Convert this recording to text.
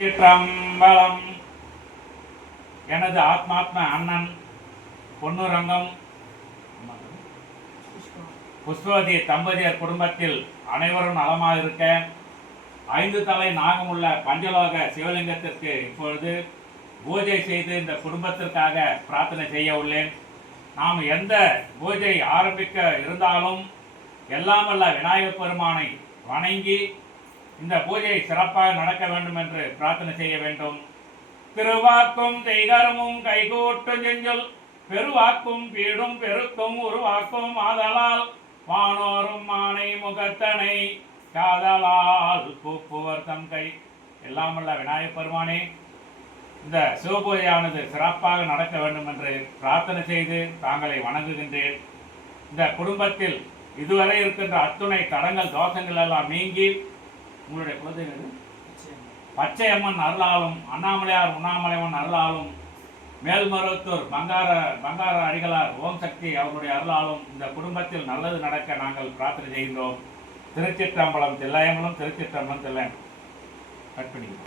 சிற்றம்பலம். எனது ஆத்மாத்ம அண்ணன் பொன்னுரங்கம் புஷ்பவதி தம்பதியர் குடும்பத்தில் அனைவரும் நலமாக இருக்க 5 தலை நாகமுள்ள பஞ்சலோக சிவலிங்கத்திற்கு இப்பொழுது பூஜை செய்து இந்த குடும்பத்திற்காக பிரார்த்தனை செய்ய உள்ளேன். நாம் எந்த பூஜை ஆரம்பிக்க இருந்தாலும் எல்லாம் வல்ல விநாயகப் பெருமானை வணங்கி இந்த பூஜை சிறப்பாக நடக்க வேண்டும் என்று பிரார்த்தனை செய்ய வேண்டும். திருவாக்கும் செய்கரமும் கைகூட்டும் செஞ்சொல் பெருவாக்கும் பீடும் பெருக்கும் உருவாக்கும் ஆதலால் வானோரும் மானை முகத்தனை காதலால் பூப்புவர் தம் கை. எல்லாம் வல்ல விநாயகப் பெருமானே, இந்த சிவபூஜையானது சிறப்பாக நடக்க வேண்டும் என்று பிரார்த்தனை செய்து தாங்களை வணங்குகின்றேன். இந்த குடும்பத்தில் இதுவரை இருக்கின்ற அத்துணை தடங்கள் தோஷங்கள் எல்லாம் நீங்கி உங்களுடைய குலதெய்வம் பச்சையம்மன் அருளாலும் அண்ணாமலையார் உண்ணாமலையம்மன் அருளாலும் மேல்மருவத்தூர் பங்கார அடிகளார் ஓம் சக்தி அவருடைய அருளாலும் இந்த குடும்பத்தில் நல்லது நடக்க நாங்கள் பிரார்த்தனை செய்கின்றோம். திருச்சிற்றம்பலம் தில்லையம்பலம், திருச்சிற்றம்பலம் தில்லையம்பலம். கட் பண்ணிக்கிறோம்.